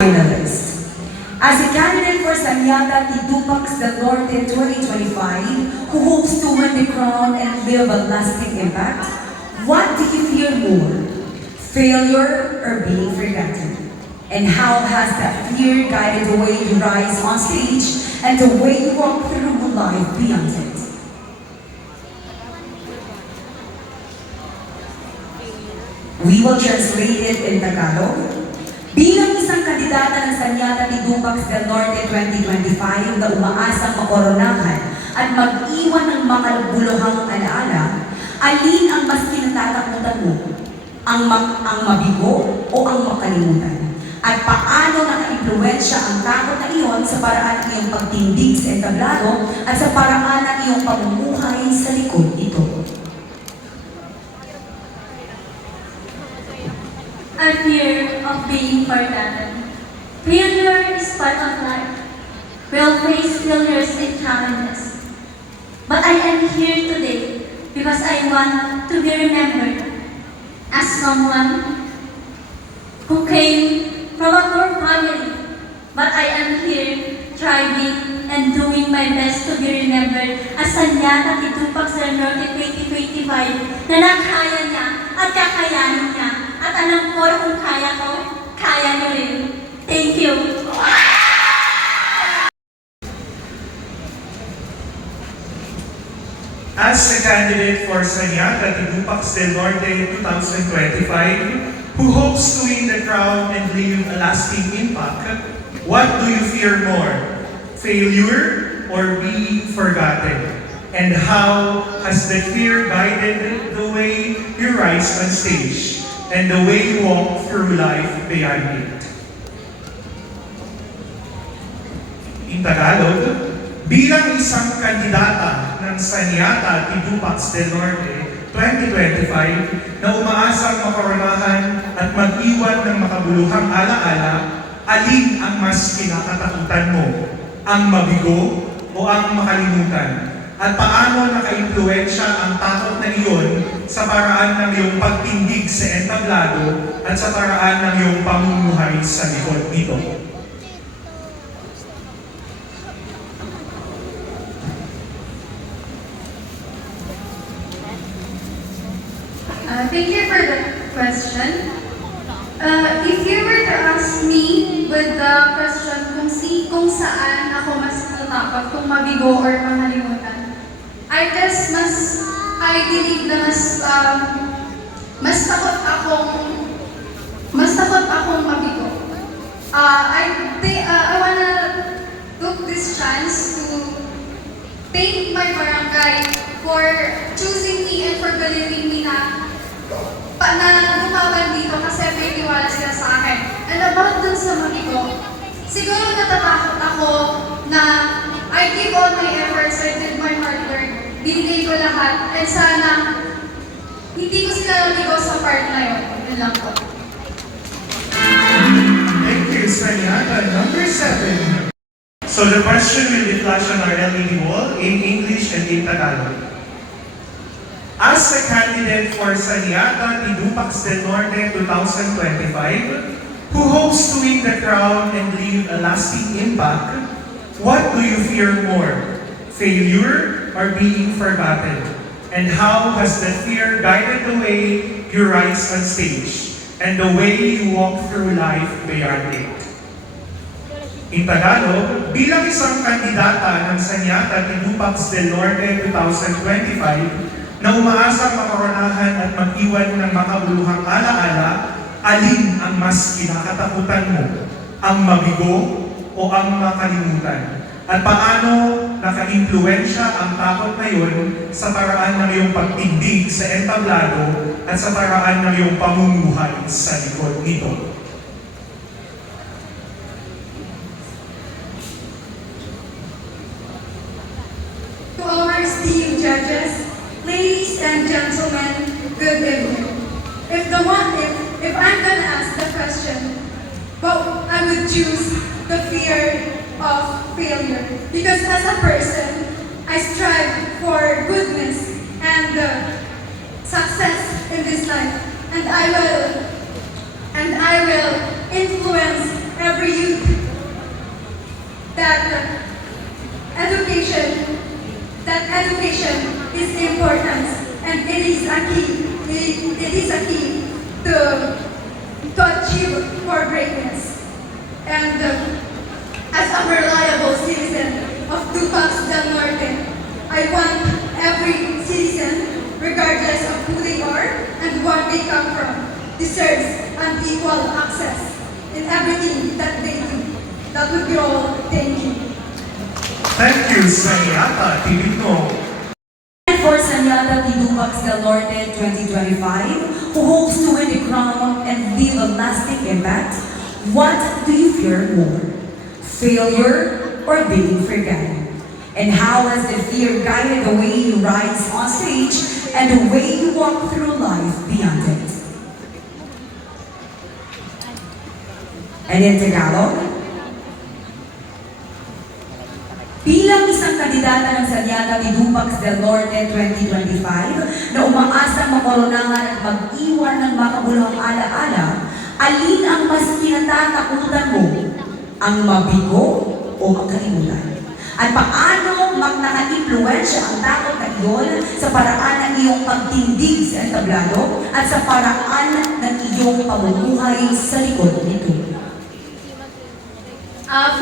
Finalist. As a candidate for Sanyata Tidupax del Norte 2025, who hopes to win the crown and leave a lasting impact, what do you fear more? Failure or being forgotten? And how has that fear guided the way you rise on stage and the way you walk through life beyond it? We will translate it in Tagalog. Bilang isang kandidata ng Sanyata Tidupax del Norte 2025 na umaasang makoronahan at mag-iwan ng makabuluhang alaala, alin ang mas kinatatakutan mo? Ang mabigo o ang makalimutan? At paano naka-impluwensya ang takot na iyon sa paraan ng iyong pagtindig sa entablado at sa paraan ng iyong pamumuhay sa likod ito? I fear of being forgotten. Failure is part of life. We'll face failures and challenges. But I am here today because I want to be remembered as someone who came from a poor family. But I am here thriving and doing my best to be remembered as Sanyata Tidupax del Norte 2025 na nakaya niya at kakayanin niya. At alam ko kung kaya ko, kaya niyo rin. Thank you. As a candidate for Sanyata Tidupax del Norte 2025, who hopes to win the crown and leave a lasting impact, what do you fear more? Failure or being forgotten? And how has that fear guided the way you rise on stage and the way you walk through life beyond it? In Tagalog, bilang isang kandidata ng Sanyata Tidupax del Norte 2025 na umaasang makoronahan at mag-iwan ng makabuluhang alaala, alin ang mas kinakatakutan mo? Ang mabigo o ang makalimutan? At paano naka-impluwensya ang takot na iyon sa paraan ng iyong pagtindig sa entablado at sa paraan ng iyong pamumuhay sa likod nito? Thank you for the question. If you were to ask me with the question kung saan ako mas natatakot, kung mabigo or mahalimutan, I guess I believe na mas takot akong mabigo. I wanna took this chance to thank my barangay for choosing me and for believing me na lumaban dito kasi may tiwala sila sa akin. And about dun sa mabigo, siguro natatakot ako na I give all my efforts, I did my hard work, binigay ko lahat, and sana hindi ko sila naligo sa part na yun. Yun lang po. Thank you, Sanyata. Number 7. So the question will be flashed on our LED wall in English and in Tagalog. As a candidate for Sanyata Tidupax del Norte 2025, who hopes to win the crown and leave a lasting impact, what do you fear more? Failure or being forgotten? And how has that fear guided the way you rise on stage and the way you walk through life beyond it? In Tagalog, bilang isang kandidata ng Sanyata Tidupax del Norte 2025 na umaasang makoronahan at mag-iwan ng makabuluhang alaala, alin ang mas kinakatakutan mo? Ang mabigo o ang makalimutan? At paano naka-impluwensya ang takot na yun sa paraan ng iyong pagtindig sa entablado at sa paraan ng iyong pamumuhay sa likod nito? To our esteemed judges, ladies and gentlemen, good evening. If I'm gonna ask the question, well, I would choose the fear of failure. Because as a person, I strive for goodness and success in this life. And I will influence every equal access in everything that they do. That would be all. Thank you. Thank you, Sanyata Tibino. For Sanyata Tidupax del Norte 2025, who hopes to win the crown and leave a lasting impact, what do you fear more? Failure or being forgotten? And how has the fear guided the way you rise on stage and the way you walk through life beyond it? And in Tagalog, bilang isang kandidata ng Sanyata Tidupax del Norte 2025 na umaasang makoronahan at mag-iwan ng makabuluhang alaala, alin ang mas kinatatakutan mo? Ang mabigo o makalimutan? At paano naka-impluwensya ang takot na iyon sa paraan ng iyong pagtindig sa entablado at sa paraan ng iyong pamumuhay sa likod nito?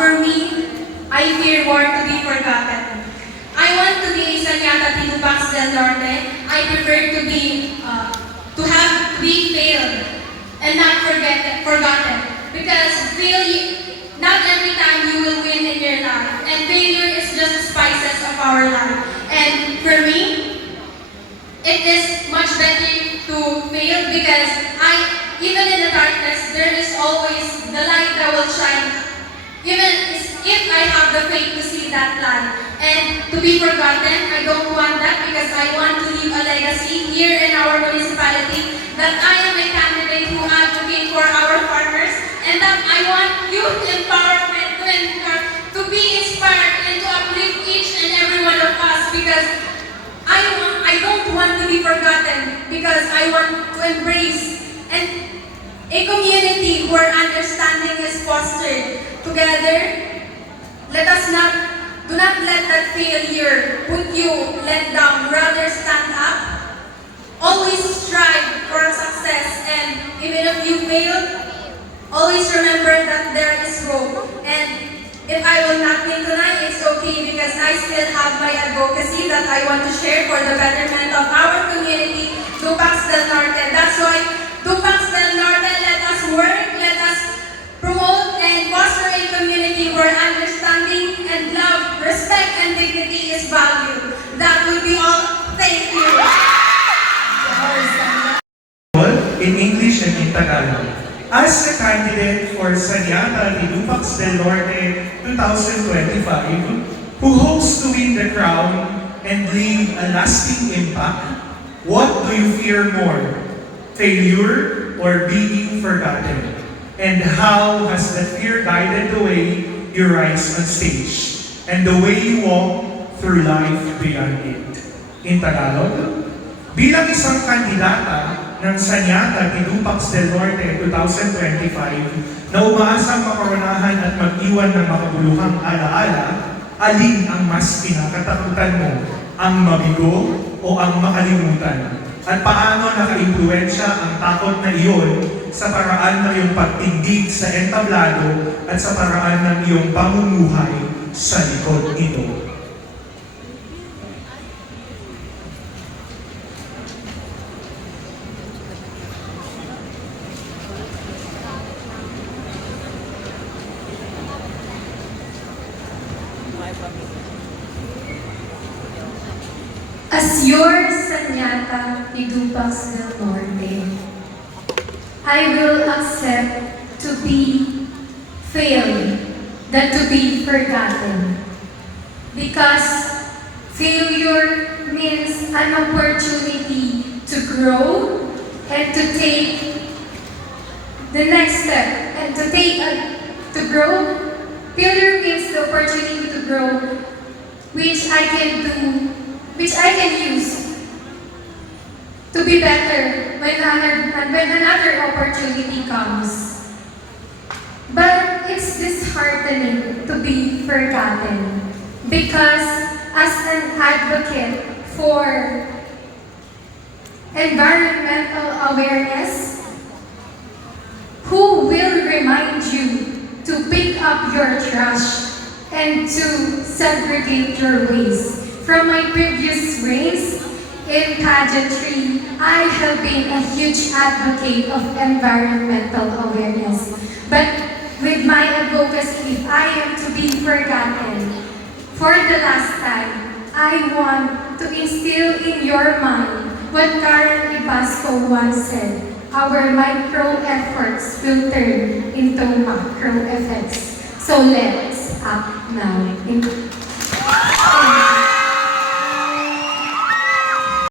For me, I fear more to be forgotten. I want to be a Sanyata Tidupax del Norte. I prefer to be failed and not forgotten. Because not every time you will win in your life. And failure is just the spices of our life. And for me, it is much better to fail because even in the darkness, there is always the light that will shine. Even if I have the faith to see that light. And to be forgotten, I don't want that because I want to leave a legacy here in our municipality that I am a candidate who advocate for our farmers and that I want youth empowerment to be inspired and to uplift each and every one of us because I don't want to be forgotten because I want to embrace a community where understanding is fostered. Together, do not let that failure put you let down. Rather stand up. Always strive for success. And even if you fail, always remember that there is hope. And if I will not win tonight, it's okay because I still have my advocacy that I want to share for the betterment of our community, Dupax del Norte. That's why Dupax del Norte, let us work, let us promote and foster a community where understanding and love, respect, and dignity is valued. That would be all. Thank you. In English and in Tagalog. As the candidate for Sanyata Tidupax del Norte 2025, who hopes to win the crown and leave a lasting impact, what do you fear more? Failure or being forgotten? And how has that fear guided the way you rise on stage and the way you walk through life beyond it? In Tagalog, bilang isang kandidata ng Sanyata Tidupax del Norte 2025 na umaasang makoronahan at mag-iwan ng makabuluhang alaala, alin ang mas kinakatakutan mo? Ang mabigo o ang makalimutan? At paano naka-impluwensya ang takot na iyon sa paraan ng iyong pagtindig sa entablado at sa paraan ng iyong pamumuhay sa likod nito? As your Sanyata Tidupax del Norte, I will accept to be failed than to be forgotten. Because failure means an opportunity to grow and to take the next step and to grow. Failure means the opportunity to grow, which I can use to be better when another opportunity comes. But it's disheartening to be forgotten because as an advocate for environmental awareness, who will remind you to pick up your trash and to segregate your waste? From my previous reigns in pageantry, I have been a huge advocate of environmental awareness. But with my advocacy, if I am to be forgotten, for the last time, I want to instill in your mind what Karen Ibasco once said: our micro efforts will turn into macro effects. So let's act now.